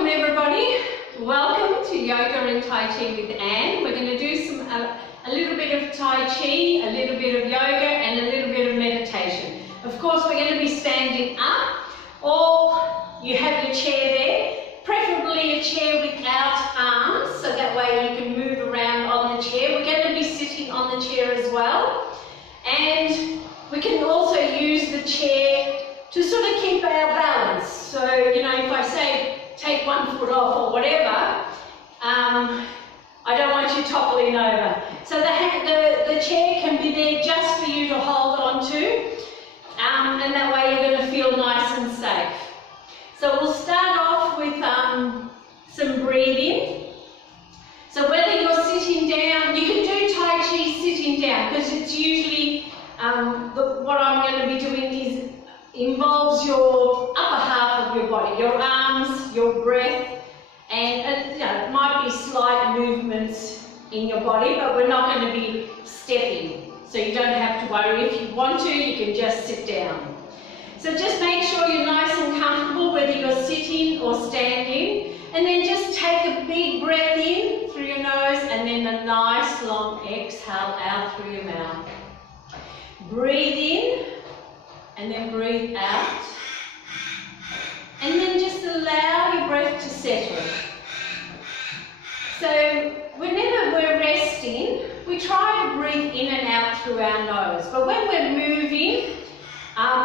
Welcome everybody. Welcome to Yoga and Tai Chi with Anne. We're going to do a little bit of Tai Chi, a little bit of yoga and a little bit of meditation. Of course we're going to be standing up, or you have your chair there, preferably a chair without arms so that way you can move around on the chair. We're going to be sitting on the chair as well, and we can also use the chair to sort of keep our balance. So, you know, if I say take 1 foot off or whatever, I don't want you toppling over. So the chair can be there just for you to hold on to, and that way you're going to feel nice and safe. So we'll start off with some breathing. So whether you're sitting down, you can do Tai Chi sitting down, because it's usually, what I'm going to be doing involves your upper half of your body, your arms, your breath, and you know, it might be slight movements in your body, but we're not going to be stepping, so you don't have to worry. If you want to, you can just sit down. So just make sure you're nice and comfortable, whether you're sitting or standing, and then just take a big breath in through your nose and then a nice long exhale out through your mouth. Breathe in and then breathe out, and then just allow your breath to settle. So whenever we're resting, we try to breathe in and out through our nose, but when we're moving,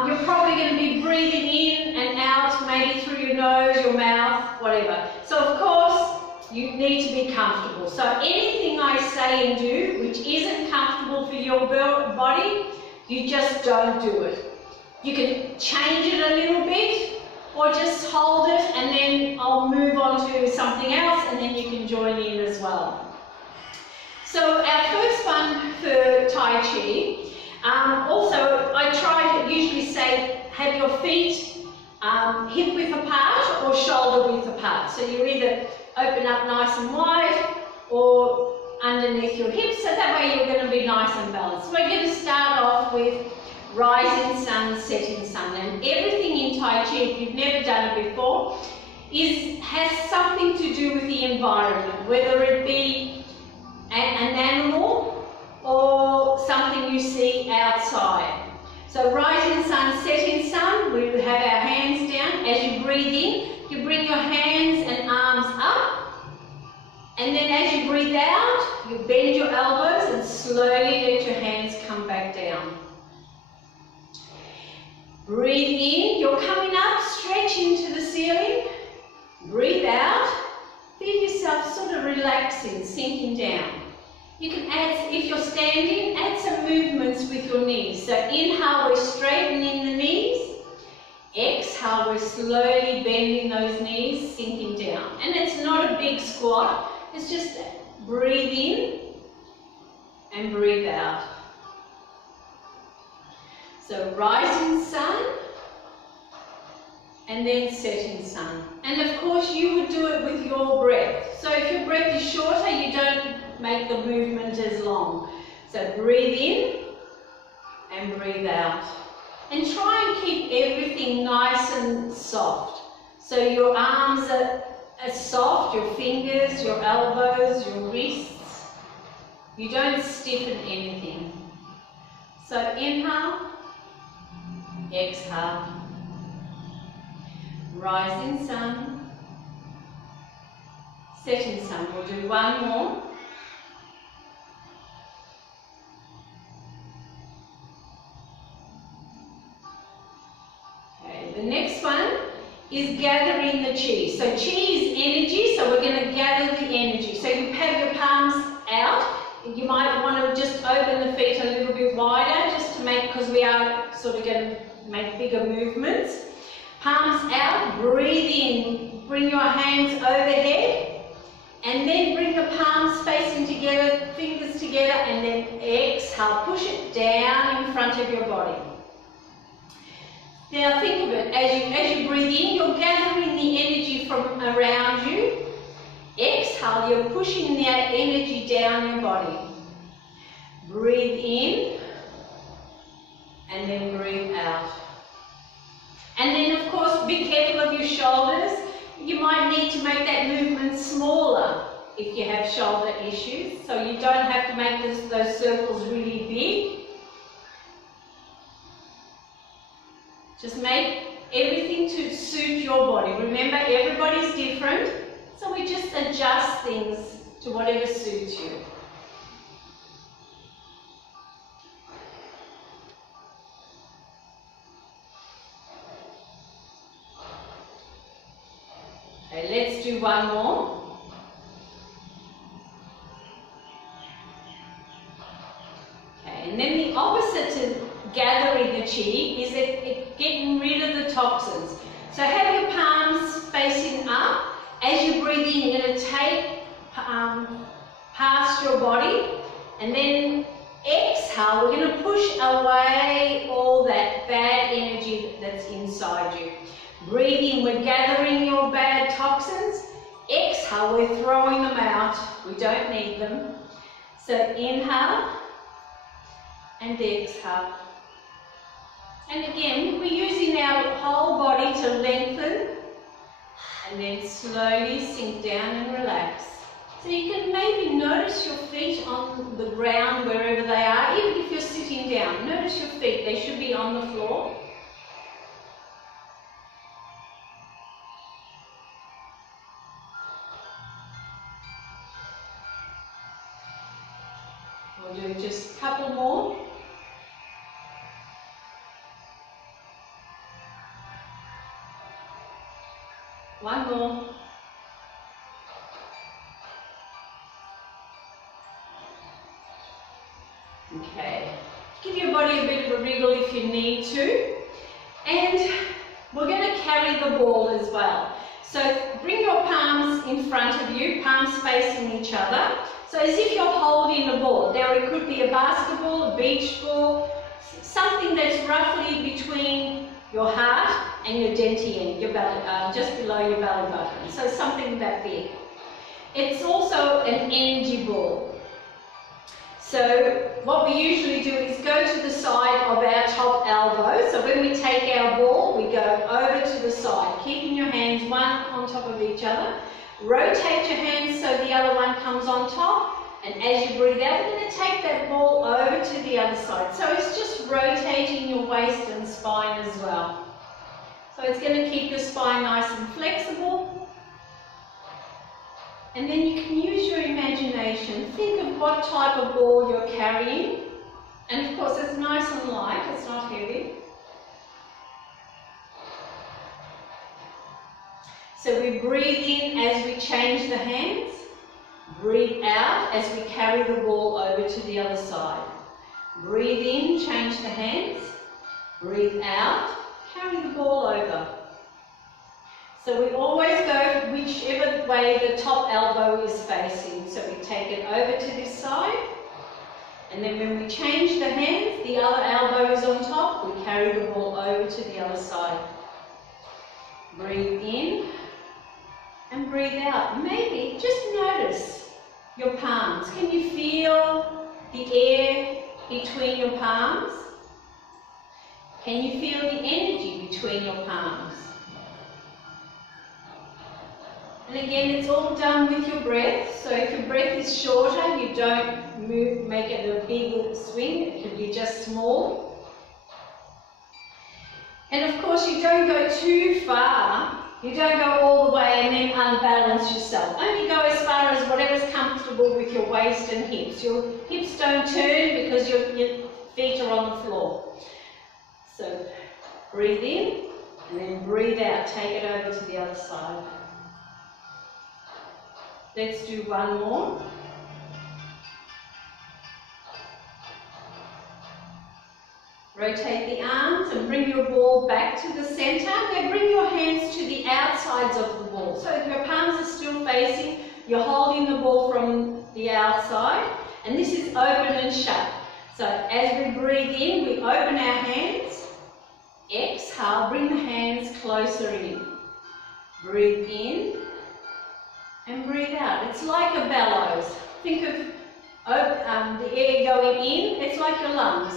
you're probably going to be breathing in and out, maybe through your nose, your mouth, whatever. So of course, you need to be comfortable. So anything I say and do which isn't comfortable for your body, you just don't do it. You can change it a little bit, or just hold it and then I'll move on to something else and then you can join in as well. So our first one for Tai Chi, also I try to usually say have your feet hip width apart or shoulder width apart. So you either open up nice and wide or underneath your hips, so that way you're going to be nice and balanced. So we're going to start off with rising sun, setting sun, and everything in Tai Chi, if you've never done it before, has something to do with the environment, whether it be an animal or something you see outside. So rising sun, setting sun, we have our hands down. As you breathe in, you bring your hands and arms up, and then as you breathe out, you bend your elbows and slowly let your hands come back down. Breathe in, you're coming up, stretch into the ceiling. Breathe out, feel yourself sort of relaxing, sinking down. You can add, if you're standing, add some movements with your knees. So inhale, we're straightening the knees. Exhale, we're slowly bending those knees, sinking down. And it's not a big squat, it's just breathe in and breathe out. So rising sun and then setting sun. And of course you would do it with your breath. So if your breath is shorter, you don't make the movement as long. So breathe in and breathe out. And try and keep everything nice and soft. So your arms are soft, your fingers, your elbows, your wrists. You don't stiffen anything. So inhale. Exhale, rising sun, setting sun. We'll do one more. Okay, the next one is gathering the chi. So chi is energy, so we're going to gather the energy. So you have your palms out. You might want to just open the feet a little bit wider, just to make, because we are sort of going to make bigger movements. Palms out, breathe in, bring your hands overhead, and then bring the palms facing together, fingers together, and then exhale, push it down in front of your body. Now think of it, as you breathe in, you're gathering the energy from around you. Exhale, you're pushing that energy down your body. Breathe in and then breathe out. And then of course be careful of your shoulders. You might need to make that movement smaller if you have shoulder issues, so you don't have to make those circles really big. Just make everything to suit your body. Remember, everybody's different, so we just adjust things to whatever suits you. Okay, let's do one more. Okay, and then the opposite to gathering the chi is getting rid of the toxins. So have your palms facing up. As you breathe in, you're going to take past your body, and then exhale, we're going to push away all that bad energy that's inside you. Breathe in, we're gathering your bad toxins. Exhale, we're throwing them out. We don't need them. So inhale and exhale. And again, we're using our whole body to lengthen and then slowly sink down and relax. So you can maybe notice your feet on the ground wherever they are, even if you're sitting down. Notice your feet, they should be on the floor. We'll do just a couple more. One more. Okay. Give your body a bit of a wriggle if you need to. And we're going to carry the ball as well. So bring your palms in front of you, palms facing each other. So as if you're holding the ball. Now it could be a basketball, a beach ball, something that's roughly between your heart and your dantian, your belly, just below your belly button. So something that big. It's also an energy ball. So what we usually do is go to the side of our top elbow. So when we take our ball, we go over to the side, keeping your hands one on top of each other. Rotate your hands so the other one comes on top. And as you breathe out, we're going to take that ball over to the other side. So it's just rotating your waist and spine as well. So it's going to keep your spine nice and flexible. And then you can use your imagination. Think of what type of ball you're carrying. And of course, it's nice and light, it's not heavy. So we breathe in as we change the hands. Breathe out as we carry the ball over to the other side. Breathe in, change the hands. Breathe out, carry the ball over. So we always go whichever way the top elbow is facing. So we take it over to this side. And then when we change the hands, the other elbow is on top. We carry the ball over to the other side. Breathe in and breathe out. Maybe just notice your palms. Can you feel the air between your palms? Can you feel the energy between your palms? And again, it's all done with your breath. So if your breath is shorter, you don't make it a big swing. It can be just small. And of course, you don't go too far. You don't go all the way and then unbalance yourself. Only go as far as whatever's comfortable with your waist and hips. Your hips don't turn because your feet are on the floor. So breathe in and then breathe out. Take it over to the other side. Let's do one more. Rotate the arms and bring your ball back to the center. Now bring your hands to the outsides of the ball. So if your palms are still facing, you're holding the ball from the outside. And this is open and shut. So as we breathe in, we open our hands. Exhale, bring the hands closer in. Breathe in and breathe out. It's like a bellows. Think of the air going in. It's like your lungs.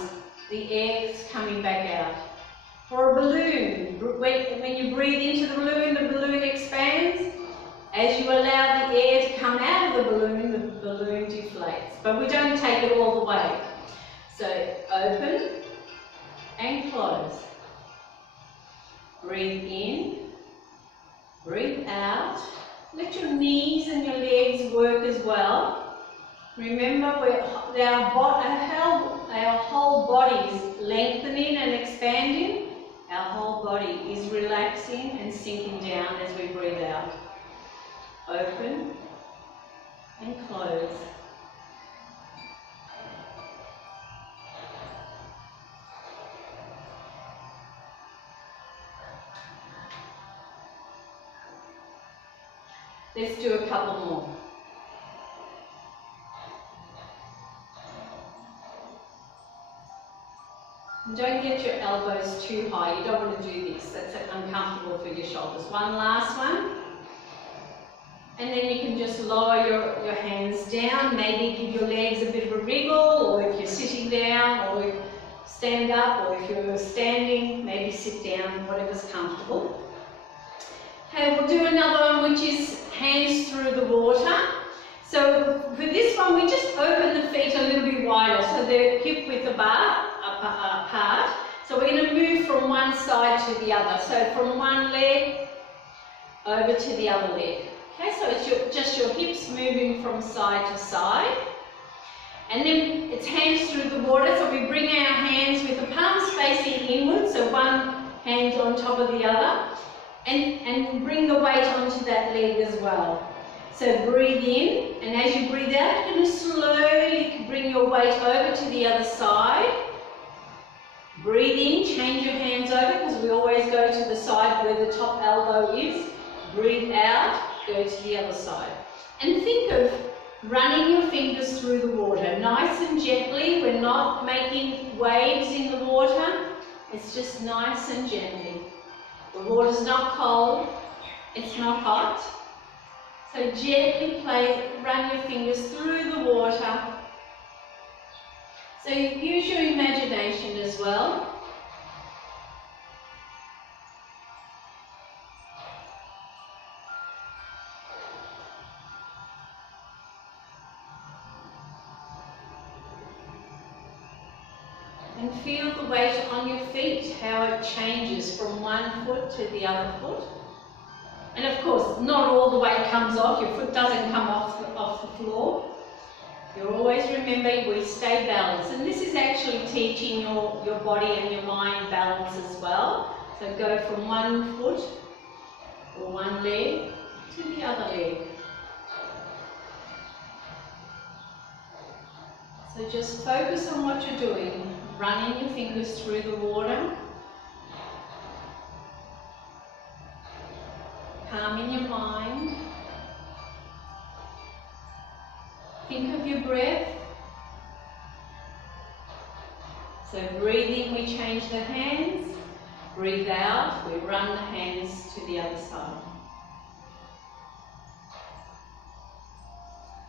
The air is coming back out. For a balloon, when you breathe into the balloon expands. As you allow the air to come out of the balloon deflates. But we don't take it all the way. So open and close. Breathe in, breathe out. Let your knees and your legs work as well. Remember, our whole body is lengthening and expanding. Our whole body is relaxing and sinking down as we breathe out. Open and close. Let's do a couple more. And don't get your elbows too high. You don't want to do this. That's uncomfortable for your shoulders. One last one. And then you can just lower your hands down. Maybe give your legs a bit of a wriggle, or if you're sitting down, or stand up, or if you're standing, maybe sit down, whatever's comfortable. Okay, we'll do another one, which is hands through the water. So for this one, we just open the feet a little bit wider, so they're hip width apart. So we're going to move from one side to the other. So from one leg over to the other leg. Okay, so it's just your hips moving from side to side. And then it's hands through the water, so we bring our hands with the palms facing inward, so one hand on top of the other, and bring the weight onto that leg as well. So breathe in, and as you breathe out, you're going to slowly bring your weight over to the other side. Breathe in, change your hands over, because we always go to the side where the top elbow is. Breathe out, go to the other side. And think of running your fingers through the water, nice and gently. We're not making waves in the water. It's just nice and gently. The water's not cold, it's not hot. So gently run your fingers through the water. So use your imagination as well. And feel the weight on your feet, how it changes from one foot to the other foot. And of course, not all the weight comes off, your foot doesn't come off the floor. You always remember we stay balanced. And this is actually teaching your body and your mind balance as well. So go from one foot or one leg to the other leg. So just focus on what you're doing. Running your fingers through the water. Calming your mind. Think of your breath. So breathe in, we change the hands. Breathe out, we run the hands to the other side.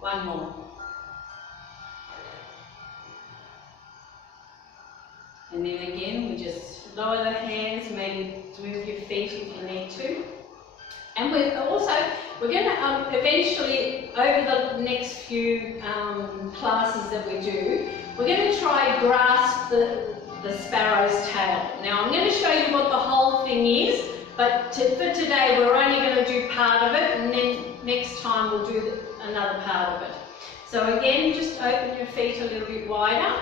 One more. And then again, we just lower the hands, maybe move your feet if you need to. And we're going to eventually, over the next few classes that we do, we're going to try grasp the sparrow's tail. Now I'm going to show you what the whole thing is, but for today we're only going to do part of it, and then next time we'll do another part of it. So again, just open your feet a little bit wider.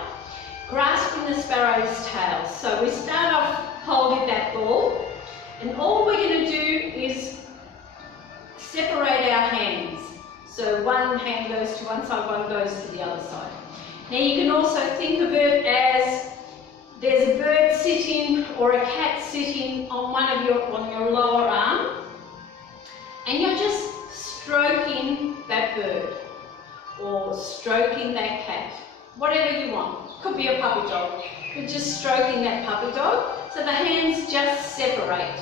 Grasping the sparrow's tail. So we start off holding that ball, and all we're going to do is separate our hands. So one hand goes to one side, one goes to the other side. Now you can also think of it as there's a bird sitting or a cat sitting on your lower arm, and you're just stroking that bird or stroking that cat, whatever you want. Could be a puppy dog. You're just stroking that puppy dog, so the hands just separate.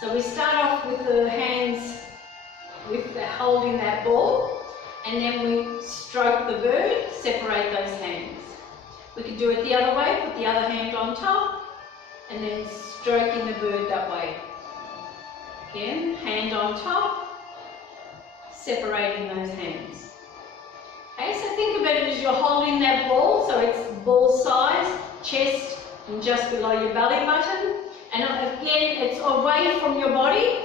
So we start off with the hands holding that ball, and then we stroke the bird, separate those hands. We could do it the other way, put the other hand on top, and then stroking the bird that way. Again, hand on top, separating those hands. Okay, so think about it as you're holding that ball, so it's ball size, chest and just below your belly button. And again, it's away from your body,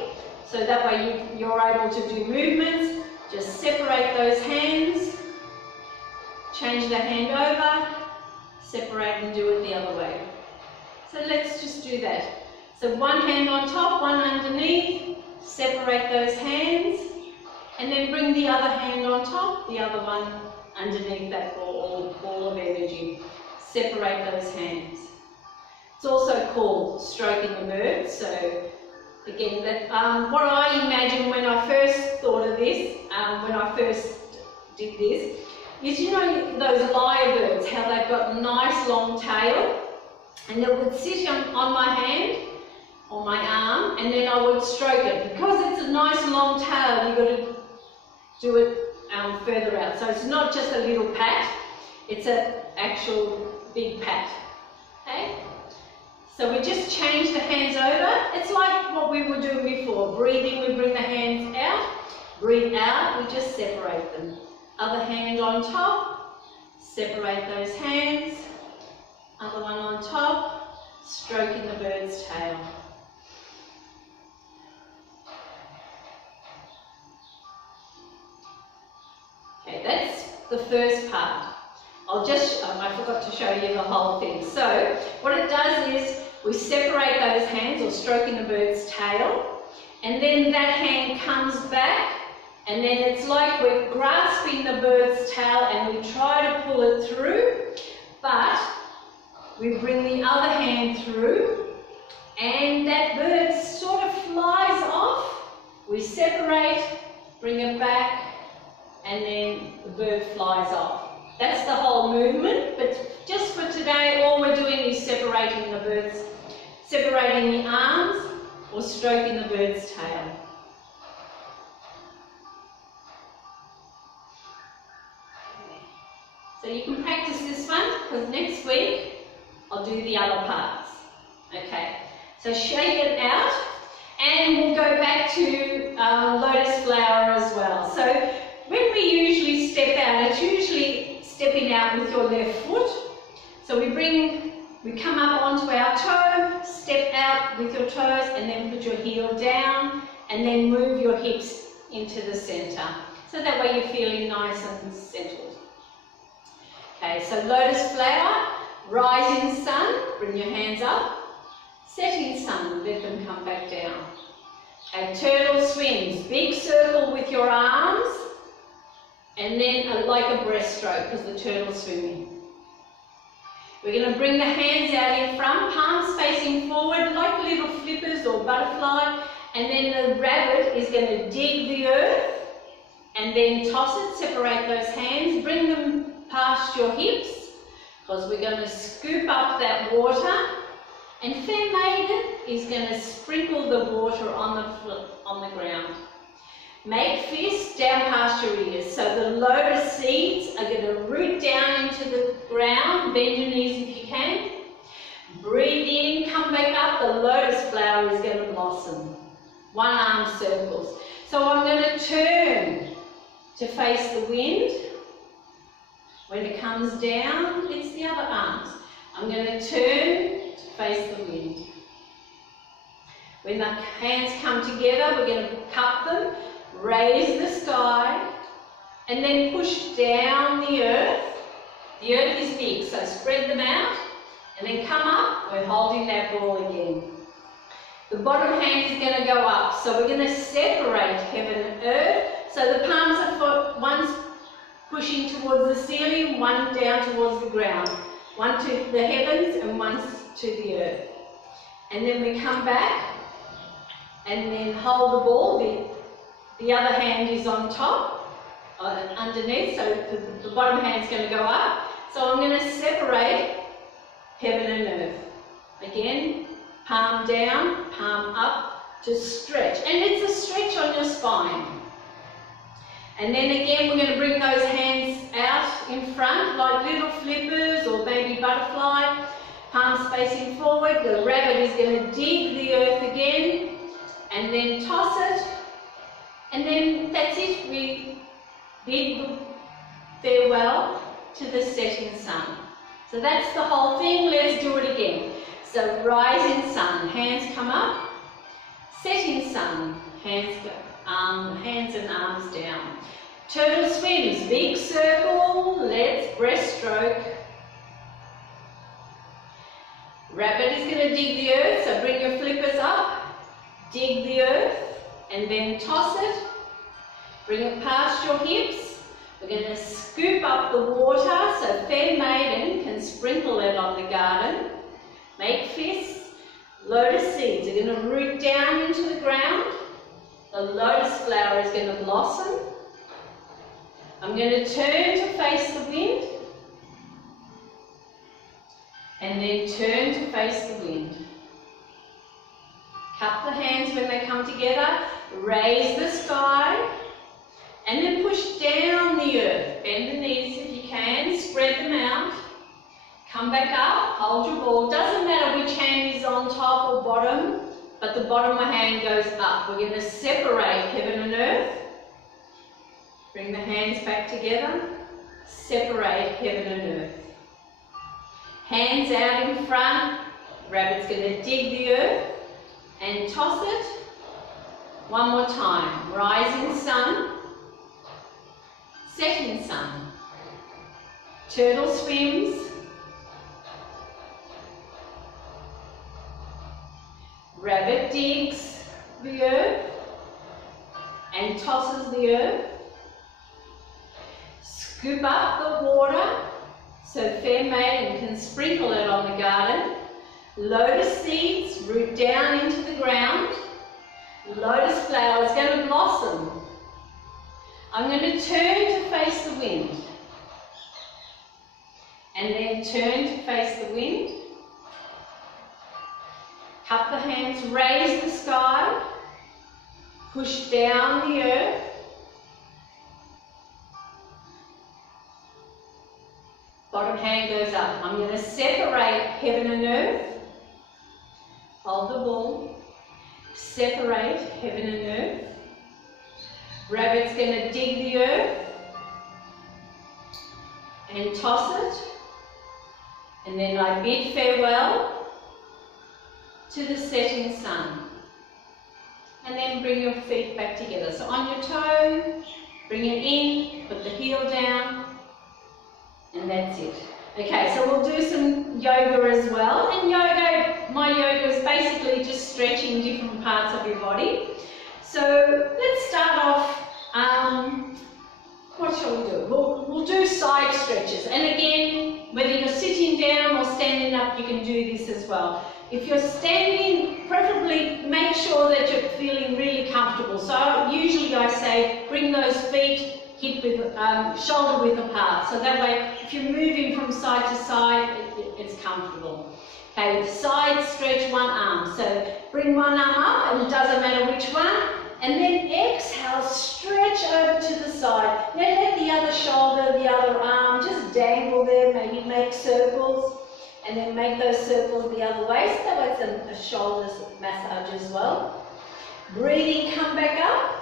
so that way you're able to do movements. Just separate those hands, change the hand over, separate and do it the other way. So let's just do that. So one hand on top, one underneath, separate those hands, and then bring the other hand on top, the other one underneath that ball of energy. Separate those hands. It's also called stroking the bird. So again, what I imagined when I first thought of this, when I first did this, is, you know, those lyrebirds, how they've got a nice long tail, and it would sit on my hand, on my arm, and then I would stroke it. Because it's a nice long tail, you've got to do it further out. So it's not just a little pat, it's an actual big pat. Okay? So we just change the hands over. It's like what we were doing before. Breathing, we bring the hands out. Breathe out, we just separate them. Other hand on top, separate those hands. Other one on top, stroking the bird's tail. Okay, that's the first part. I forgot to show you the whole thing. So, what it does is, we separate those hands, or stroking the bird's tail, and then that hand comes back, and then it's like we're grasping the bird's tail and we try to pull it through, but we bring the other hand through, and that bird sort of flies off. We separate, bring it back, and then the bird flies off. That's the whole movement, but just for today, all we're doing is separating the birds, separating the arms, or stroking the bird's tail. So you can practice this one, because next week I'll do the other parts. Okay, so shake it out, and we'll go back to lotus flower as well. So when we usually step out, it's usually stepping out with your left foot. So we come up onto our toe, step out with your toes, and then put your heel down, and then move your hips into the centre. So that way you're feeling nice and settled. Okay, so lotus flower, rising sun, bring your hands up. Setting sun, let them come back down. Okay, turtle swims, big circle with your arms, and then like a breaststroke because the turtle's swimming. We're going to bring the hands out in front, palms facing forward like little flippers or butterfly, and then the rabbit is going to dig the earth and then toss it, separate those hands, bring them past your hips because we're going to scoop up that water, and Fair Maiden is going to sprinkle the water on the ground. Make fists down past your ears. So the lotus seeds are going to root down into the ground. Bend your knees if you can. Breathe in, come back up. The lotus flower is going to blossom. One arm circles. So I'm going to turn to face the wind. When it comes down, it's the other arms. I'm going to turn to face the wind. When the hands come together, we're going to cup them. Raise the sky, and then push down the earth. The earth is big, so spread them out, and then come up. We're holding that ball again. The bottom hand is going to go up, so we're going to separate heaven and earth. So the palms are one's pushing towards the ceiling, one down towards the ground. One to the heavens and one to the earth. And then we come back, and then hold the ball. The other hand is on top, underneath, so the bottom hand's going to go up. So I'm going to separate heaven and earth. Again, palm down, palm up to stretch. And it's a stretch on your spine. And then again, we're going to bring those hands out in front, like little flippers or baby butterfly. Palms facing forward. The rabbit is going to dig the earth again, and then toss it. And then that's it, we bid farewell to the setting sun. So that's the whole thing, let's do it again. So rising sun, hands come up, setting sun, hands and arms down. Turtle swims, big circle, let's breaststroke. Rabbit is going to dig the earth, so bring your flippers up, dig the earth, and then toss it. Bring it past your hips. We're going to scoop up the water, so fair maiden can sprinkle it on the garden. Make fists. Lotus seeds are going to root down into the ground. The lotus flower is going to blossom. I'm going to turn to face the wind. And then turn to face the wind. Cup the hands when they come together. Raise the sky. And then push down the earth. Bend the knees if you can. Spread them out. Come back up. Hold your ball. Doesn't matter which hand is on top or bottom, but the bottom of the hand goes up. We're going to separate heaven and earth. Bring the hands back together. Separate heaven and earth. Hands out in front. Rabbit's going to dig the earth and toss it. One more time. Rising sun. Setting sun. Turtle swims. Rabbit digs the earth and tosses the earth. Scoop up the water so fair maiden can sprinkle it on the garden. Lotus seeds root down into the ground. Lotus flower is going to blossom. I'm going to turn to face the wind. And then turn to face the wind. Cup the hands, raise the sky. Push down the earth. Bottom hand goes up. I'm going to separate heaven and earth. Hold the ball. Separate heaven and earth. Rabbit's going to dig the earth and toss it. And then I bid farewell to the setting sun. And then bring your feet back together. So on your toe, bring it in, put the heel down, and that's it. Okay, so we'll do some yoga as well. And yoga, my yoga is basically just stretching different parts of your body. So let's start off, what shall we do? We'll do side stretches. And again, whether you're sitting down or standing up, you can do this as well. If you're standing, preferably make sure that you're feeling really comfortable. So usually I say bring those feet hip width, shoulder width apart. So that way, if you're moving from side to side, it's comfortable. Okay, side stretch one arm. So bring one arm up, and it doesn't matter which one. And then exhale, stretch over to the side. Now let the other shoulder, the other arm, just dangle there, maybe make circles. And then make those circles the other way, so that way it's a shoulder massage as well. Breathing, come back up.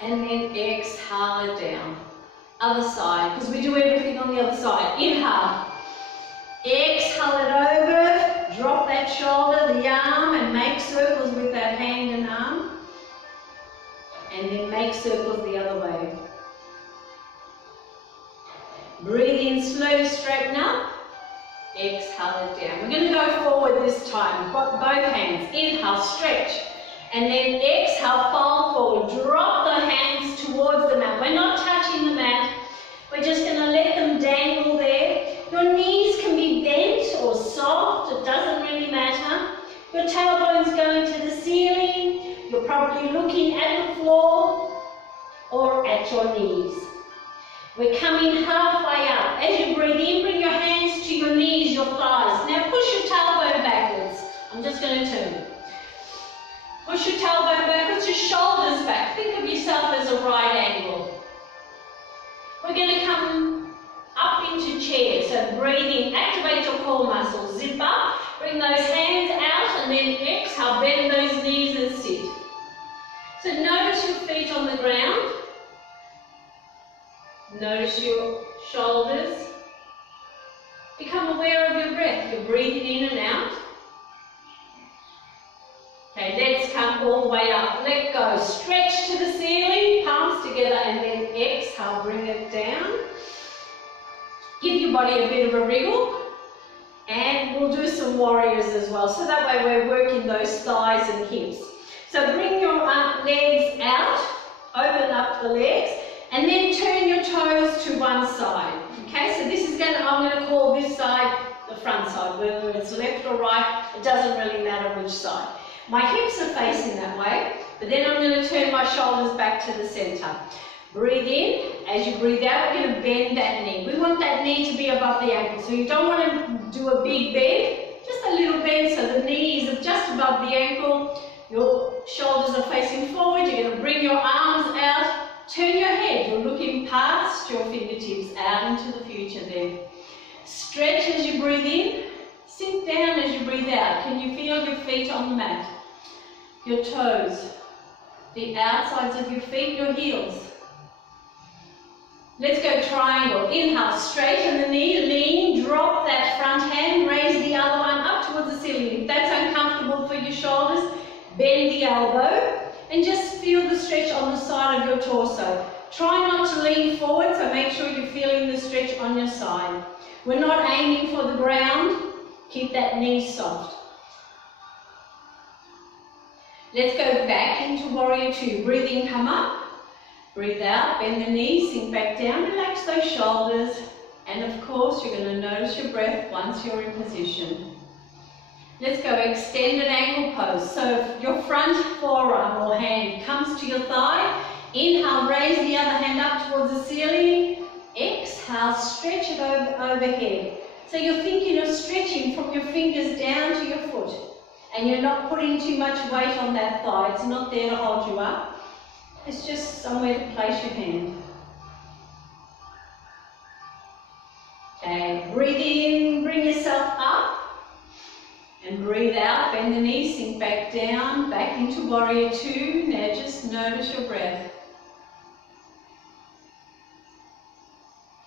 And then exhale it down. Other side, because we do everything on the other side. Inhale. Exhale it over. Drop that shoulder, the arm, and make circles with that hand and arm. And then make circles the other way. Breathe in, slowly straighten up. Exhale it down. We're going to go forward this time. Both hands. Inhale, stretch. And then exhale, fold forward. Drop the hands towards the mat. We're not touching the mat. We're just going to let them dangle there. Your knees can be bent or soft. It doesn't really matter. Your tailbone's going to the ceiling. You're probably looking at the floor or at your knees. We're coming halfway up. As you breathe in, bring your hands to your knees, your thighs. Now push your tailbone backwards. I'm just going to turn. Push your tailbone backwards, your shoulders back. Think of yourself as a right angle. We're going to come up into chair. So breathe in, activate your core muscles. Zip up, bring those hands out, and then exhale, bend those knees and sit. So notice your feet on the ground. Notice your shoulders. Become aware of your breath. You're breathing in and out. Okay, let's come all the way up. Let go. Stretch to the ceiling, palms together, and then exhale, bring it down. Give your body a bit of a wriggle. And we'll do some warriors as well. So that way we're working those thighs and hips. So bring your legs out, open up the legs, and then turn your toes to one side. Okay, so this is I'm going to call this side the front side, whether it's left or right, it doesn't really matter which side. My hips are facing that way, but then I'm going to turn my shoulders back to the center. Breathe in. As you breathe out, we're going to bend that knee. We want that knee to be above the ankle, so you don't want to do a big bend, just a little bend so the knee is just above the ankle. Your shoulders are facing forward. You're going to bring your arms out. Turn your head. You're looking past your fingertips out into the future there. Stretch as you breathe in. Sink down as you breathe out. Can you feel your feet on the mat? Your toes. The outsides of your feet, your heels. Let's go triangle. Inhale, straighten the knee, lean, drop that front hand, raise the other one up towards the ceiling. If that's uncomfortable for your shoulders, bend the elbow and just feel the stretch on the side of your torso. Try not to lean forward, so make sure you're feeling the stretch on your side. We're not aiming for the ground. Keep that knee soft. Let's go back into Warrior Two. Breathe in, come up. Breathe out, bend the knees, sink back down, relax those shoulders. And of course, you're going to notice your breath once you're in position. Let's go extended ankle pose. So if your front forearm or hand comes to your thigh, inhale, raise the other hand up towards the ceiling. Exhale, stretch it overhead. So you're thinking of stretching from your fingers down to your foot. And you're not putting too much weight on that thigh. It's not there to hold you up. It's just somewhere to place your hand. Okay, breathe in, bring yourself up. And breathe out, bend the knees, sink back down, back into Warrior Two. Now just notice your breath.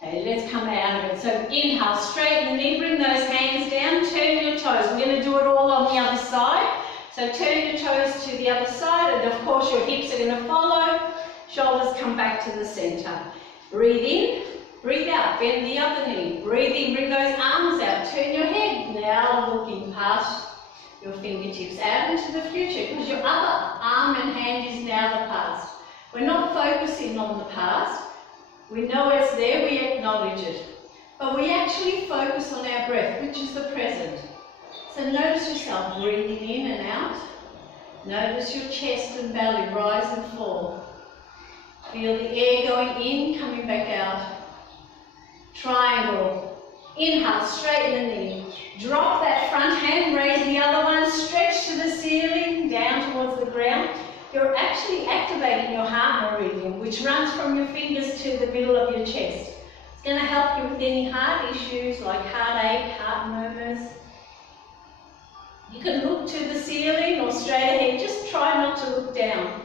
Okay, let's come out of it. So inhale, straighten the knee, bring those hands down, turn your toes. We're going to do it all on the other side. So turn your toes to the other side, and of course your hips are going to follow. Shoulders come back to the center. Breathe in, breathe out, bend the other knee. Breathe in, bring those arms out, turn your head. Now looking past your fingertips out into the future, because your other arm and hand is now the past. We're not focusing on the past. We know it's there, we acknowledge it. But we actually focus on our breath, which is the present. So notice yourself breathing in and out. Notice your chest and belly rise and fall. Feel the air going in, coming back out. Triangle. Inhale, straighten the knee. Drop that front hand, raise the other one, stretch to the ceiling, down towards the ground. You're actually activating your heart meridian, which runs from your fingers to the middle of your chest. It's going to help you with any heart issues like heartache, heart murmurs. You can look to the ceiling or straight ahead, just try not to look down.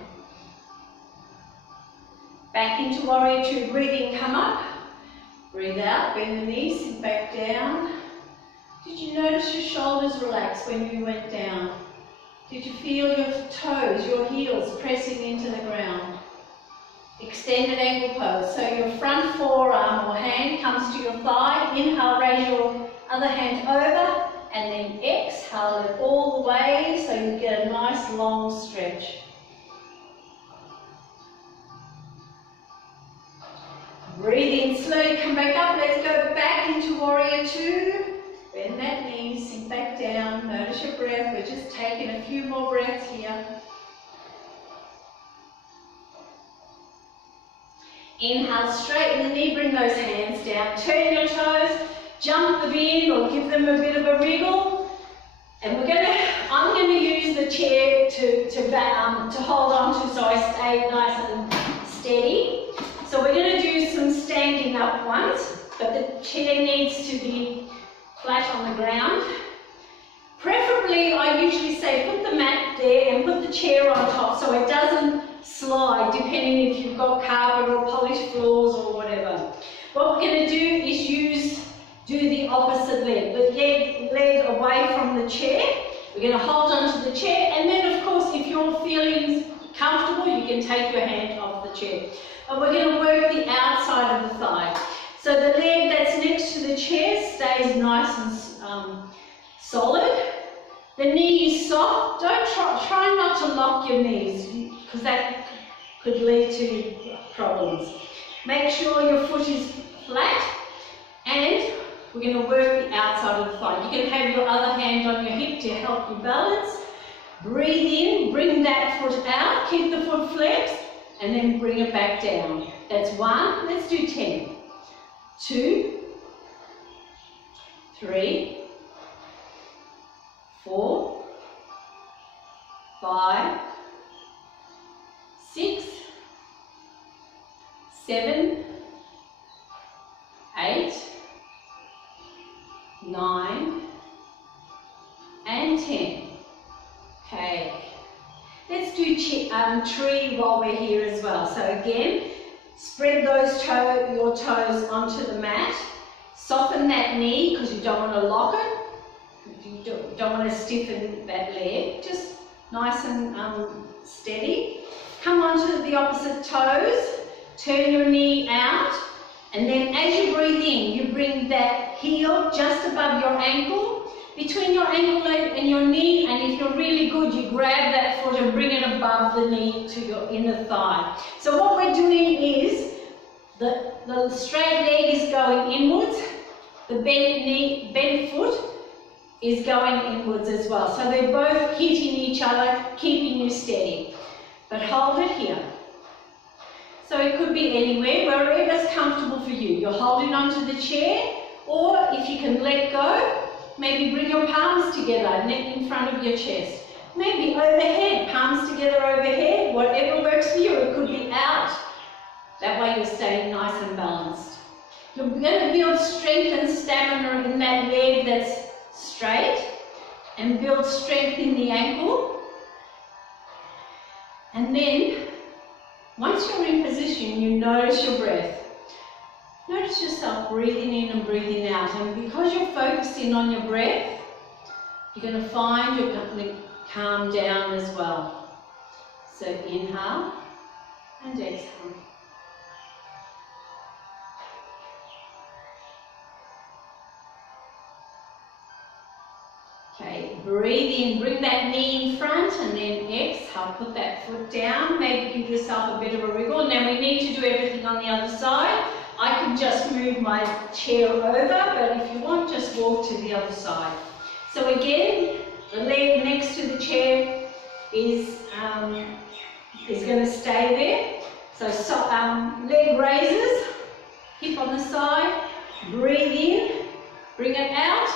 Back into Warrior Two, breathe in, come up. Breathe out, bend the knees, sink back down. Did you notice your shoulders relax when you went down? Did you feel your toes, your heels pressing into the ground? Extended ankle pose. So your front forearm or hand comes to your thigh. Inhale, raise your other hand over. And then exhale it all the way so you get a nice long stretch. Breathe in slowly, come back up. Let's go back into Warrior Two. Bend that knee, sink back down. Notice your breath. We're just taking a few more breaths here. Inhale, straighten the knee, bring those hands down. Turn your toes. Jump them in or give them a bit of a wriggle. And I'm going to use the chair to hold on to so I stay nice and steady. So we're going to do some standing up ones, but the chair needs to be flat on the ground. Preferably, I usually say put the mat there and put the chair on top so it doesn't slide, depending if you've got carpet or polished floors or whatever. What we're going to do is do the opposite leg, the leg away from the chair. We're going to hold onto the chair, and then of course if you're feeling comfortable, you can take your hand off the chair. And we're going to work the outside of the thigh. So the leg that's next to the chair stays nice and solid. The knee is soft. Don't try not to lock your knees, because that could lead to problems. Make sure your foot is flat, and we're going to work the outside of the thigh. You can have your other hand on your hip to help you balance. Breathe in, bring that foot out, keep the foot flexed, and then bring it back down. That's 1. Let's do 10. 2, 3, 4, 5, 6, 7, 8, 9, and 10. Okay. Let's do tree while we're here as well. So again, spread your toes onto the mat. Soften that knee because you don't want to lock it. You don't want to stiffen that leg. Just nice and steady. Come onto the opposite toes. Turn your knee out. And then as you breathe in, you bring that heel just above your ankle. Between your ankle and your knee, and if you're really good, you grab that foot and bring it above the knee to your inner thigh. So what we're doing is, the straight leg is going inwards, the bent foot is going inwards as well. So they're both hitting each other, keeping you steady. But hold it here. So it could be anywhere, wherever's comfortable for you. You're holding onto the chair, or if you can let go, maybe bring your palms together, neck in front of your chest. Maybe overhead, palms together overhead, whatever works for you. It could be out. That way you're staying nice and balanced. You're going to build strength and stamina in that leg that's straight, and build strength in the ankle. And then, once you're in position, you notice your breath. Notice yourself breathing in and breathing out, and because you're focusing on your breath, you're going to find you're going to calm down as well. So inhale and exhale. Okay, breathe in, bring that knee in front, and then exhale, put that foot down, maybe give yourself a bit of a wriggle. Now we need to do everything on the other side. I can just move my chair over, but if you want, just walk to the other side. So again, the leg next to the chair is going to stay there. So leg raises, hip on the side, breathe in, bring it out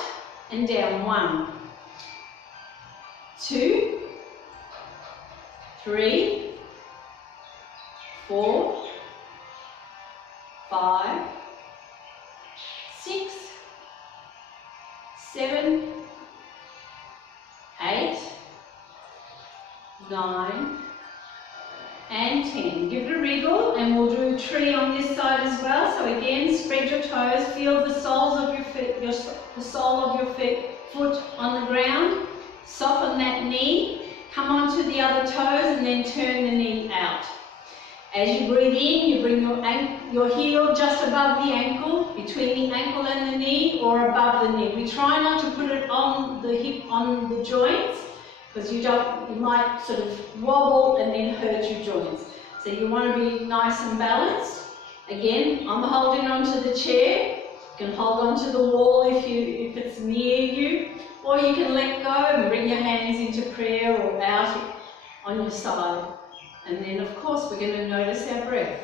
and down. 1, 2, 3, 4, 5, 6, 7, 8, 9, and 10. Give it a wriggle, and we'll do a tree on this side as well. So again, spread your toes, feel the soles of your feet, the sole of your foot on the ground. Soften that knee. Come onto the other toes, and then turn the knee out. As you breathe in, you bring your heel just above the ankle, between the ankle and the knee, or above the knee. We try not to put it on the hip, on the joints, because you might sort of wobble and then hurt your joints. So you want to be nice and balanced. Again, I'm holding onto the chair. You can hold onto the wall if it's near you, or you can let go and bring your hands into prayer or out on your side. And then, of course, we're going to notice our breath.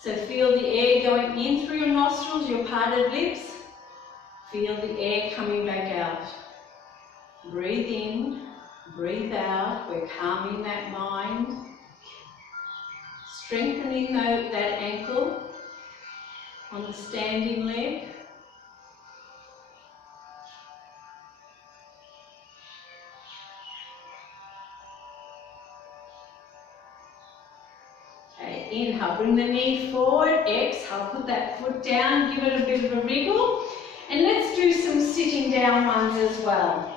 So feel the air going in through your nostrils, your parted lips. Feel the air coming back out. Breathe in, breathe out. We're calming that mind. Strengthening that ankle on the standing leg. inhale, bring the knee forward, exhale, put that foot down, give it a bit of a wriggle. And let's do some sitting down ones as well.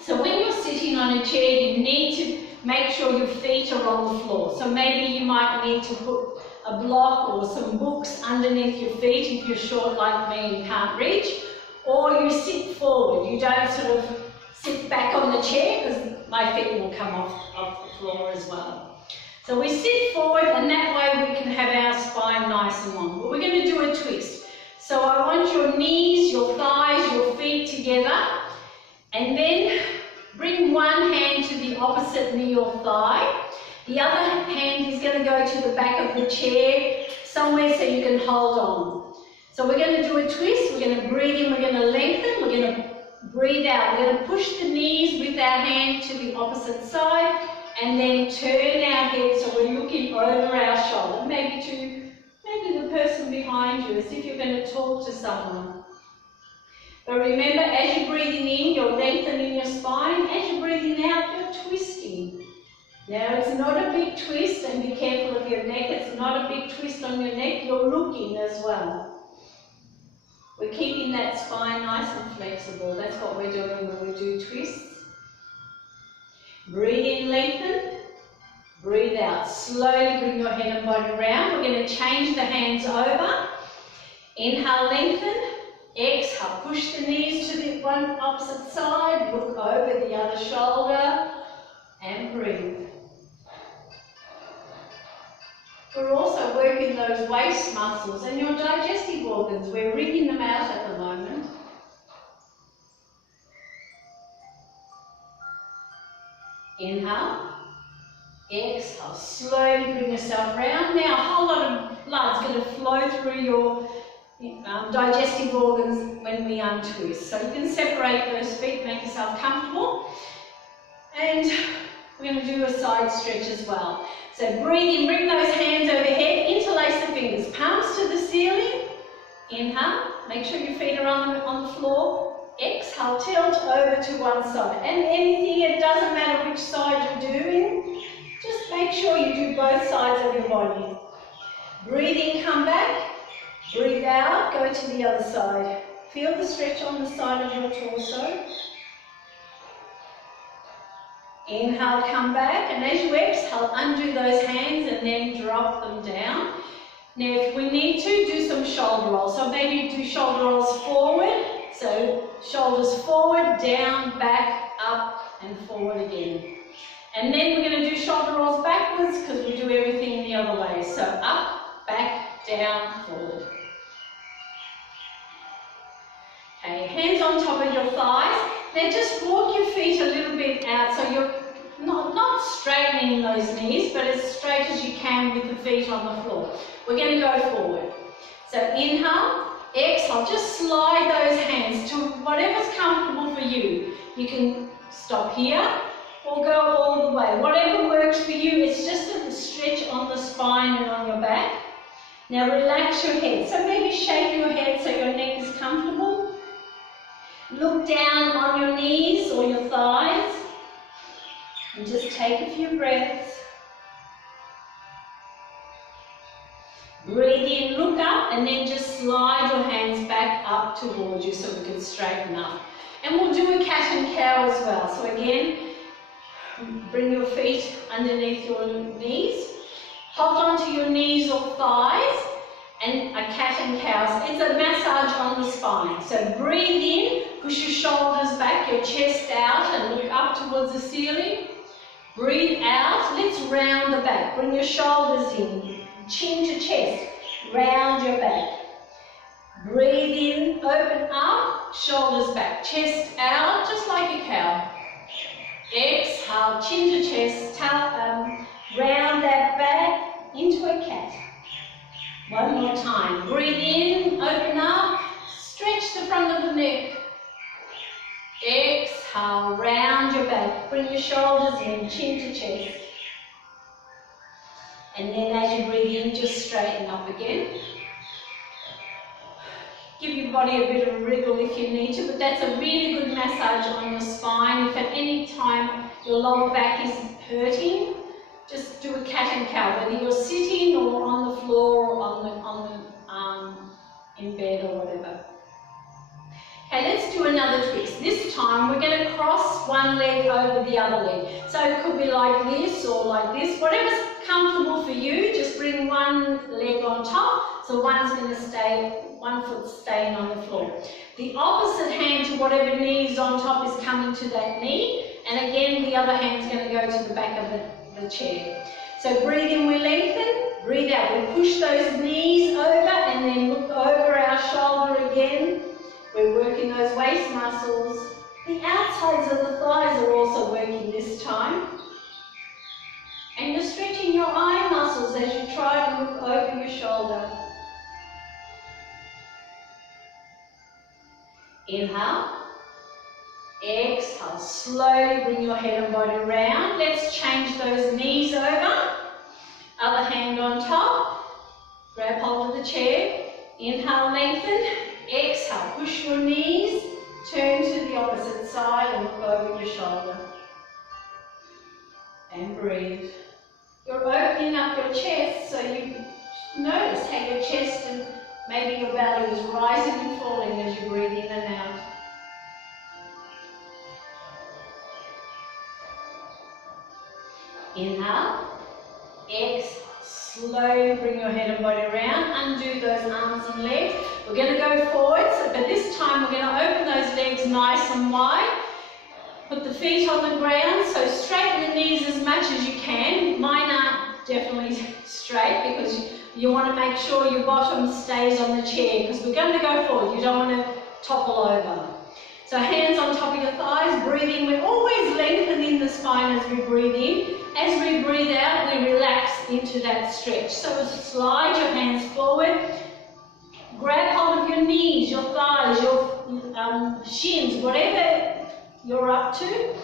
So when you're sitting on a chair, you need to make sure your feet are on the floor. So maybe you might need to put a block or some books underneath your feet if you're short like me and can't reach. Or you sit forward. You don't sort of sit back on the chair because my feet will come off the floor as well. So we sit forward, and that way we can have our spine nice and long. But we're going to do a twist. So I want your knees, your thighs, your feet together. And then bring one hand to the opposite knee or thigh. The other hand is going to go to the back of the chair, somewhere so you can hold on. So we're going to do a twist. We're going to breathe in, we're going to lengthen, we're going to breathe out. We're going to push the knees with our hand to the opposite side, and then turn our head so we're looking over our shoulder, maybe to the person behind you, as if you're going to talk to someone. But remember, as you're breathing in, you're lengthening your spine. As you're breathing out, you're twisting. Now, it's not a big twist, and be careful of your neck. It's not a big twist on your neck. You're looking as well. We're keeping that spine nice and flexible. That's what we're doing when we do twists. Breathe in, lengthen. Breathe out. Slowly bring your head and body around. We're going to change the hands over. Inhale, lengthen. Exhale, push the knees to the one opposite side, look over the other shoulder, and breathe. We're also working those waist muscles and your digestive organs. We're wringing them out at the moment. Inhale. Exhale, slowly bring yourself round. Now a whole lot of blood's going to flow through your digestive organs when we untwist. So you can separate those feet, make yourself comfortable. And we're going to do a side stretch as well. So breathe in, bring those hands overhead, interlace the fingers, palms to the ceiling. Inhale, make sure your feet are on the floor. Exhale, tilt over to one side. And anything, it doesn't matter which side you're doing, just make sure you do both sides of your body. Breathe in, come back. Breathe out, go to the other side. Feel the stretch on the side of your torso. Inhale, come back, and as you exhale, undo those hands and then drop them down. Now, if we need to, do some shoulder rolls. So maybe do shoulder rolls forward. So shoulders forward, down, back, up, and forward again. And then we're going to do shoulder rolls backwards because we do everything the other way. So up, back, down, forward. Okay, hands on top of your thighs. Now just walk your feet a little bit out so you're not straightening those knees, but as straight as you can with the feet on the floor. We're going to go forward. So inhale, exhale, just slide those hands to whatever's comfortable for you. You can stop here or go all the way. Whatever works for you, it's just a stretch on the spine and on your back. Now relax your head. So maybe shake your head so your neck is comfortable. Look down on your knees or your thighs and just take a few breaths. Breathe in, look up, and then just slide your hands back up towards you so we can straighten up. And we'll do a cat and cow as well. So again, bring your feet underneath your knees. Hold on to your knees or thighs. And a cat and cow. It's a massage on the spine. So breathe in, push your shoulders back, your chest out, and look up towards the ceiling. Breathe out. Let's round the back. Bring your shoulders in, chin to chest. Round your back. Breathe in, open up, shoulders back, chest out, just like a cow. Exhale, chin to chest, round that back into a cat. One more time. Breathe in, open up, stretch the front of the neck. Exhale, round your back. Bring your shoulders in, chin to chest. And then as you breathe in, just straighten up again. Give your body a bit of a wriggle if you need to, but that's a really good massage on your spine. If at any time your lower back is hurting, just do a cat and cow, whether you're sitting or on the floor or in bed or whatever. Okay, let's do another twist. This time we're going to cross one leg over the other leg. So it could be like this or like this, whatever's comfortable for you. Just bring one leg on top, so one's going to stay, one foot staying on the floor. The opposite hand to whatever knee is on top is coming to that knee, and again the other hand's going to go to the back of the chair. So breathe in, we lengthen, breathe out, we push those knees over and then look over our shoulder again. We're working those waist muscles. The outsides of the thighs are also working this time. And you're stretching your eye muscles as you try to look over your shoulder. Inhale. Exhale. Slowly bring your head and body around. Let's change those knees over. Other hand on top. Grab hold of the chair. Inhale, lengthen. Exhale, push your knees. Turn to the opposite side and look over your shoulder. And breathe. You're opening up your chest, so you notice how your chest and maybe your belly is rising and falling as you breathe in and out. Inhale. Exhale. Slowly bring your head and body around. Undo those arms and legs. We're going to go forwards, but this time we're going to open those legs nice and wide. Put the feet on the ground, so straighten the knees as much as you can. Mine aren't definitely straight because you want to make sure your bottom stays on the chair because we're going to go forward. You don't want to topple over. So hands on top of your thighs, breathe in. We're always lengthening the spine as we breathe in. As we breathe out, we relax into that stretch. So slide your hands forward. Grab hold of your knees, your thighs, your shins, whatever you're up to.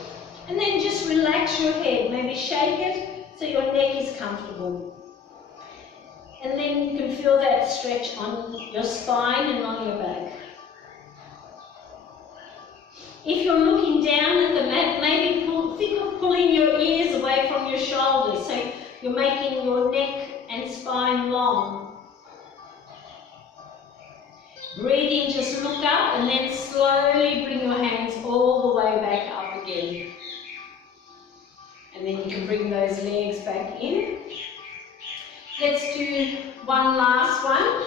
And then just relax your head. Maybe shake it so your neck is comfortable. And then you can feel that stretch on your spine and on your back. If you're looking down at the mat, maybe think of pulling your ears away from your shoulders, so you're making your neck and spine long. Breathe in, just look up, and then slowly bring your hands all the way back up again. And then you can bring those legs back in. Let's do one last one.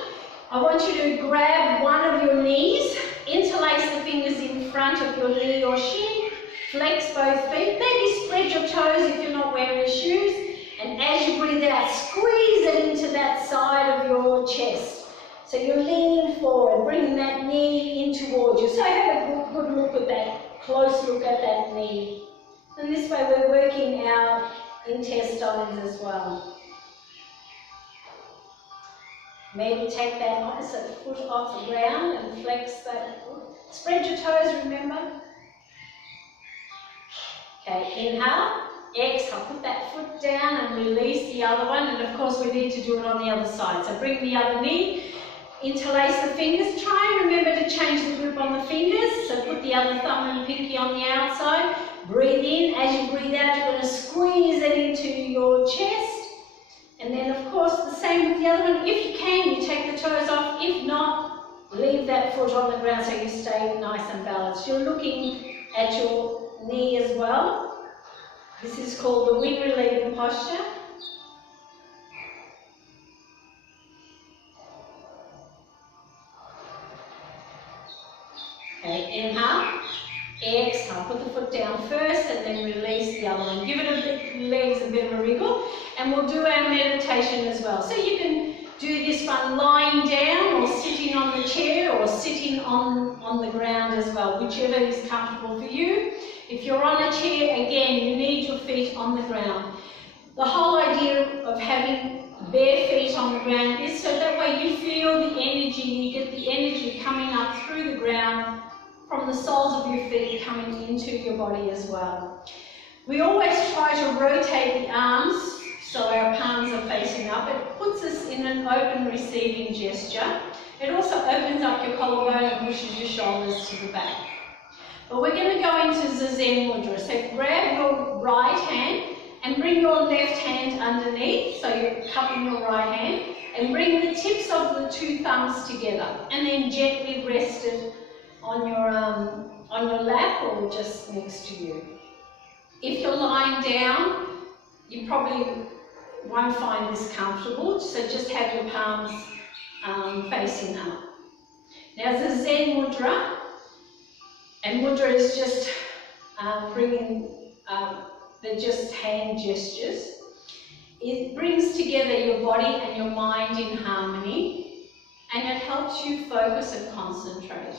I want you to grab one of your knees, interlace the fingers in front of your knee or shin, flex both feet, maybe spread your toes if you're not wearing shoes, and as you breathe out, squeeze it into that side of your chest. So you're leaning forward, bringing that knee in towards you. So have a good look at that, close look at that knee. And this way we're working our intestines as well. Maybe take that opposite foot off the ground and flex that foot. Spread your toes, remember? Okay, inhale, exhale, put that foot down and release the other one. And of course we need to do it on the other side. So bring the other knee, interlace the fingers. Try and remember to change the grip on the fingers. So put the other thumb and pinky on the outside. Breathe in. As you breathe out, you're going to squeeze it into your chest. And then, of course, the same with the other one. If you can, you take the toes off. If not, leave that foot on the ground so you stay nice and balanced. You're looking at your knee as well. This is called the wing relieving posture. Okay, inhale. Exhale, put the foot down first and then release the other one. Give it legs a bit of a wriggle, and we'll do our meditation as well. So you can do this one lying down or sitting on the chair or sitting on the ground as well, whichever is comfortable for you. If you're on a chair, again, you need your feet on the ground. The whole idea of having bare feet on the ground is so that way you feel the energy, you get the energy coming up through the ground from the soles of your feet coming into your body as well. We always try to rotate the arms so our palms are facing up. It puts us in an open receiving gesture. It also opens up your collarbone and pushes your shoulders to the back. But we're going to go into Zazen Mudra. So grab your right hand and bring bring your left hand underneath, so you're cupping your right hand, and bring the tips of the two thumbs together, and then gently rest it on your lap or just next to you. If you're lying down, you probably won't find this comfortable, so just have your palms facing up. Now the Zen Mudra, and Mudra is just they're just hand gestures. It brings together your body and your mind in harmony, and it helps you focus and concentrate.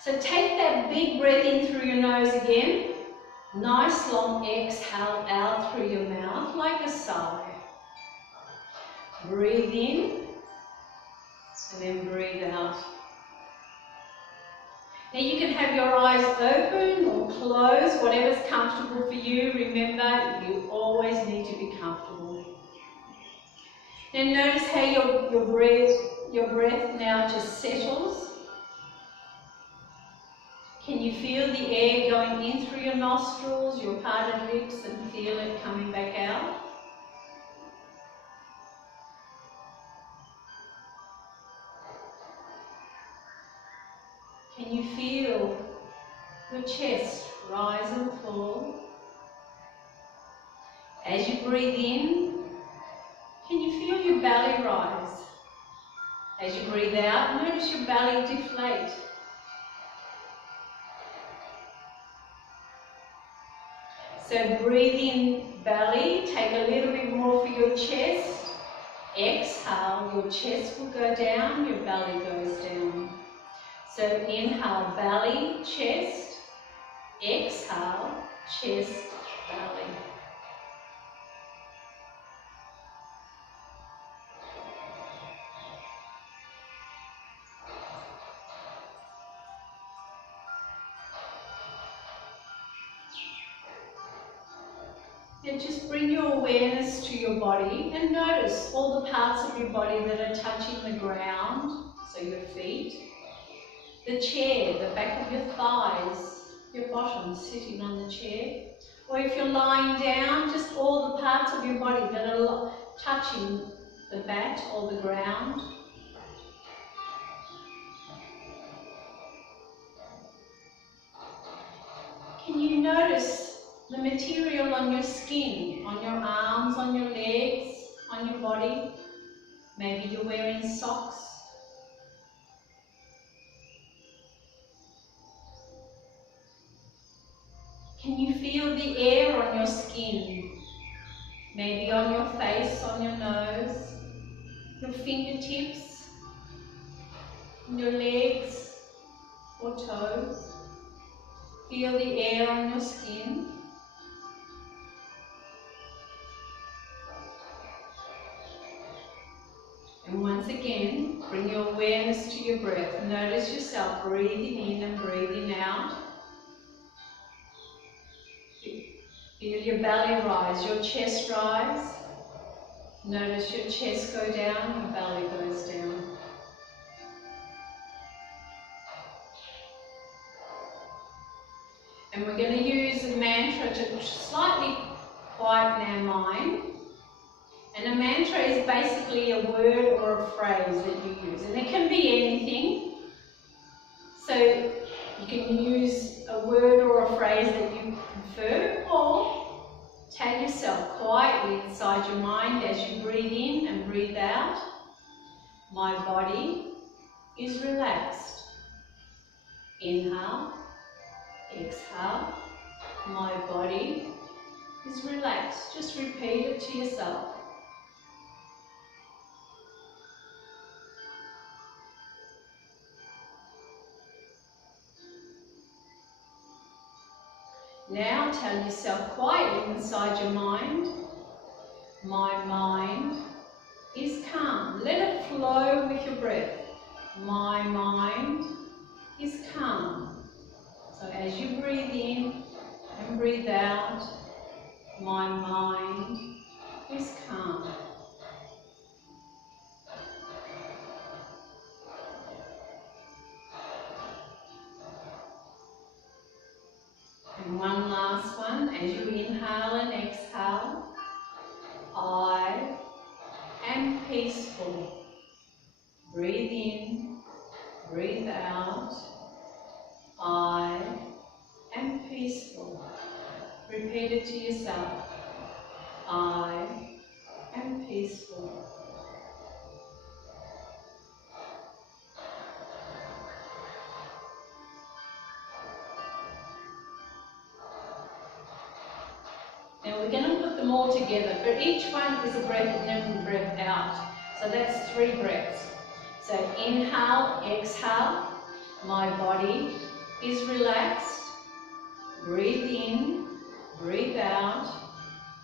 So take that big breath in through your nose again. Nice long exhale out through your mouth like a sigh. Breathe in and then breathe out. Now you can have your eyes open or closed, whatever's comfortable for you. Remember, you always need to be comfortable. Now notice how your breath now just settles. Can you feel the air going in through your nostrils, your parted lips, and feel it coming back out? Can you feel your chest rise and fall? As you breathe in, can you feel your belly rise? As you breathe out, notice your belly deflate. So breathe in belly, take a little bit more for your chest. Exhale, your chest will go down, your belly goes down. So inhale, belly, chest. Exhale, chest, belly. And just bring your awareness to your body and notice all the parts of your body that are touching the ground, so your feet, the chair, the back of your thighs, your bottom sitting on the chair, or if you're lying down, just all the parts of your body that are touching the mat or the ground. Can you notice the material on your skin, on your arms, on your legs, on your body? Maybe you're wearing socks. Can you feel the air on your skin? Maybe on your face, on your nose, your fingertips, your legs or toes. Feel the air on your skin. And once again, bring your awareness to your breath. Notice yourself breathing in and breathing out. Feel your belly rise, your chest rise. Notice your chest go down, your belly goes down. And we're going to use a mantra to slightly quieten our mind. And a mantra is basically a word or a phrase that you use. And it can be anything. So you can use a word or a phrase that you prefer, or tell yourself quietly inside your mind as you breathe in and breathe out. My body is relaxed. Inhale, exhale. My body is relaxed. Just repeat it to yourself. Now tell yourself quietly inside your mind, my mind is calm. Let it flow with your breath. My mind is calm. So as you breathe in and breathe out, my mind is calm. And one last one, as you inhale and exhale. peaceful. Breathe in, breathe out. I am peaceful. Repeat it to yourself. I am peaceful. Now we're going to put them all together, but each one is a breath in and breath out. So that's 3 breaths. So inhale, exhale, my body is relaxed. Breathe in, breathe out,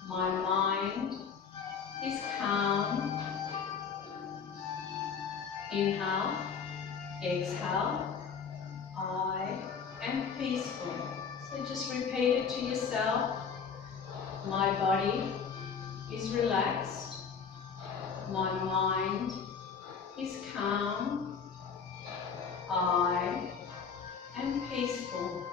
my mind is calm. Inhale, exhale, I am peaceful. So just repeat it to yourself. My body is relaxed. My mind is calm. I am peaceful.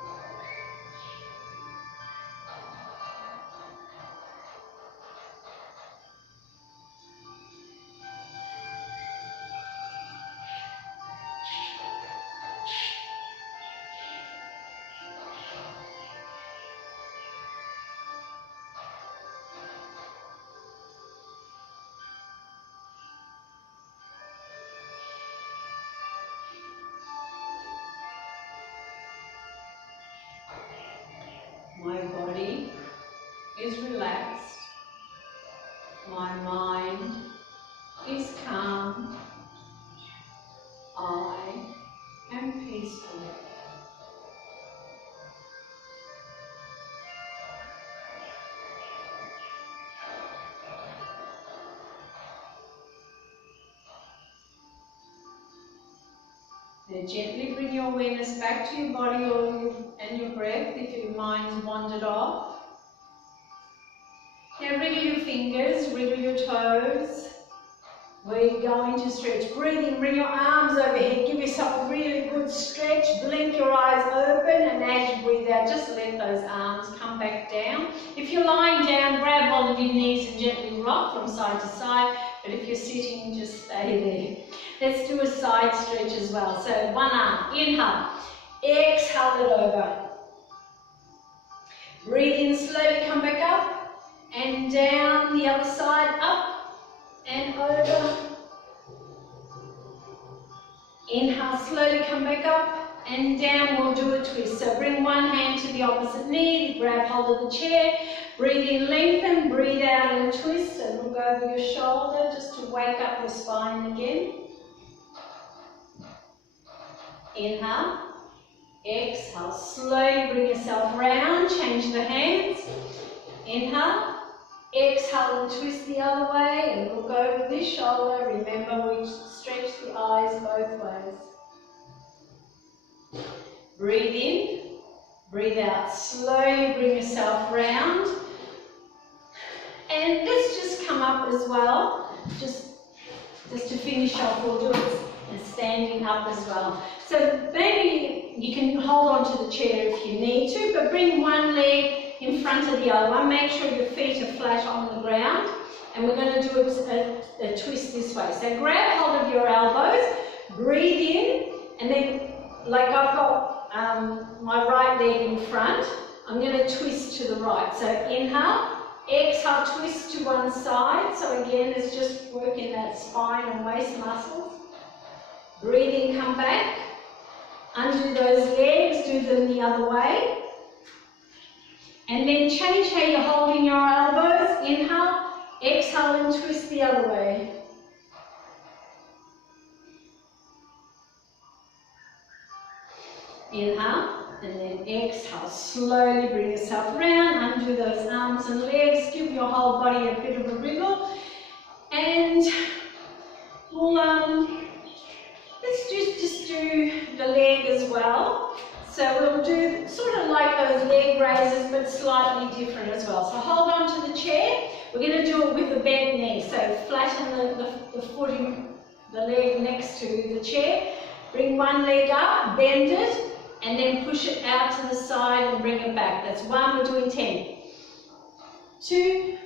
My body is relaxed. My mind is calm. I am peaceful. Now gently bring your awareness back to your body and your breath if your mind's wandered off. Now wriggle your fingers, wriggle your toes. We're going to stretch. Breathe in, bring your arms overhead. Give yourself a really good stretch. Blink your eyes open, and as you breathe out, just let those arms come back down. If you're lying down, grab hold of your knees and gently rock from side to side. But if you're sitting, just stay there. Let's do a side stretch as well. So one arm, inhale, exhale it over. Breathe in slowly, come back up and down the other side, up and over. Inhale, slowly come back up and down. We'll do a twist. So bring one hand to the opposite knee, grab hold of the chair. Breathe in, lengthen, breathe out and twist. And look over your shoulder just to wake up your spine again. Inhale, exhale, slowly bring yourself round, change the hands. Inhale, exhale and twist the other way and look over this shoulder. Remember, we stretch the eyes both ways. Breathe in, breathe out, slowly bring yourself round. And let's just come up as well, just to finish off, we'll do it and standing up as well. So maybe you can hold on to the chair if you need to, but bring one leg in front of the other one. Make sure your feet are flat on the ground, and we're going to do a twist this way. So grab hold of your elbows, breathe in, and then like I've got my right leg in front, I'm going to twist to the right. So inhale, exhale, twist to one side. So again, it's just working that spine and waist muscles. Breathe in, come back. Undo those legs, do them the other way. And then change how you're holding your elbows. Inhale, exhale and twist the other way. Inhale and then exhale. Slowly bring yourself around, undo those arms and legs, give your whole body a bit of a wriggle. And we'll let's just do the leg as well. So we'll do sort of like those leg raises, but slightly different as well. So hold on to the chair. We're going to do it with a bent knee. So flatten the foot in the leg next to the chair. Bring one leg up, bend it, and then push it out to the side and bring it back. That's one. We're doing 10. 2,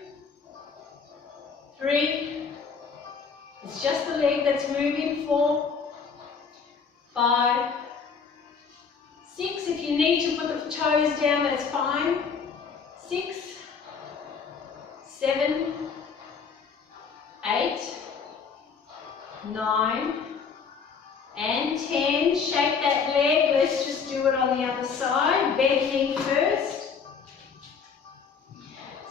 3, It's just the leg that's moving. 4, 5, 6. If you need to put the toes down, that's fine. 6, 7, 8, 9, and 10. Shake that leg. Let's just do it on the other side. Bend knee first.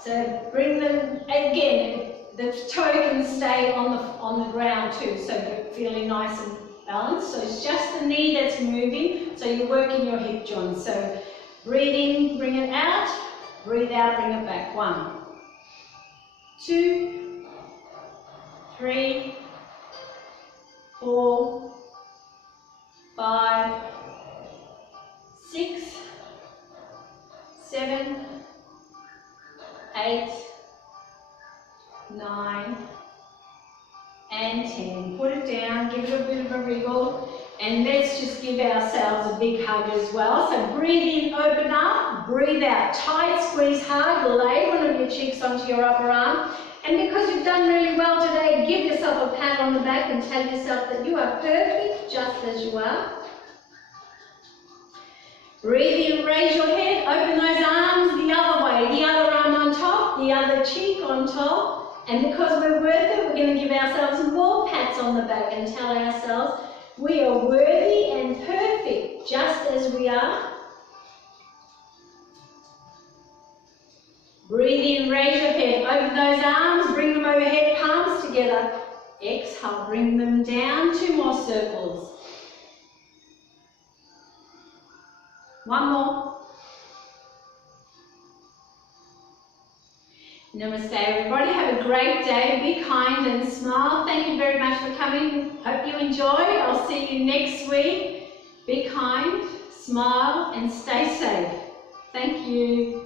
So bring them, again, the toe can stay on the ground too, so you're feeling nice and balanced. So it's just the knee that's moving, so you're working your hip joints. So breathe in, bring it out, breathe out, bring it back. 1, 2, 3, 4, 5, 6, 7, 8, 9, and 10. Put it down, give it a bit of a wriggle, and let's just give ourselves a big hug as well. So breathe in, open up, breathe out, tight squeeze hard, lay one of your cheeks onto your upper arm, and because you've done really well today, give yourself a pat on the back and tell yourself that you are perfect just as you are. Breathe in, raise your head, open those arms the other way, the other arm on top, the other cheek on top. And because we're worth it, we're going to give ourselves more pats on the back and tell ourselves we are worthy and perfect just as we are. Breathe in, raise your head, open those arms, bring them overhead, palms together. Exhale, bring them down, 2 more circles. 1 more. Namaste everybody, have a great day, be kind and smile. Thank you very much for coming, hope you enjoyed. I'll see you next week. Be kind, smile and stay safe. Thank you.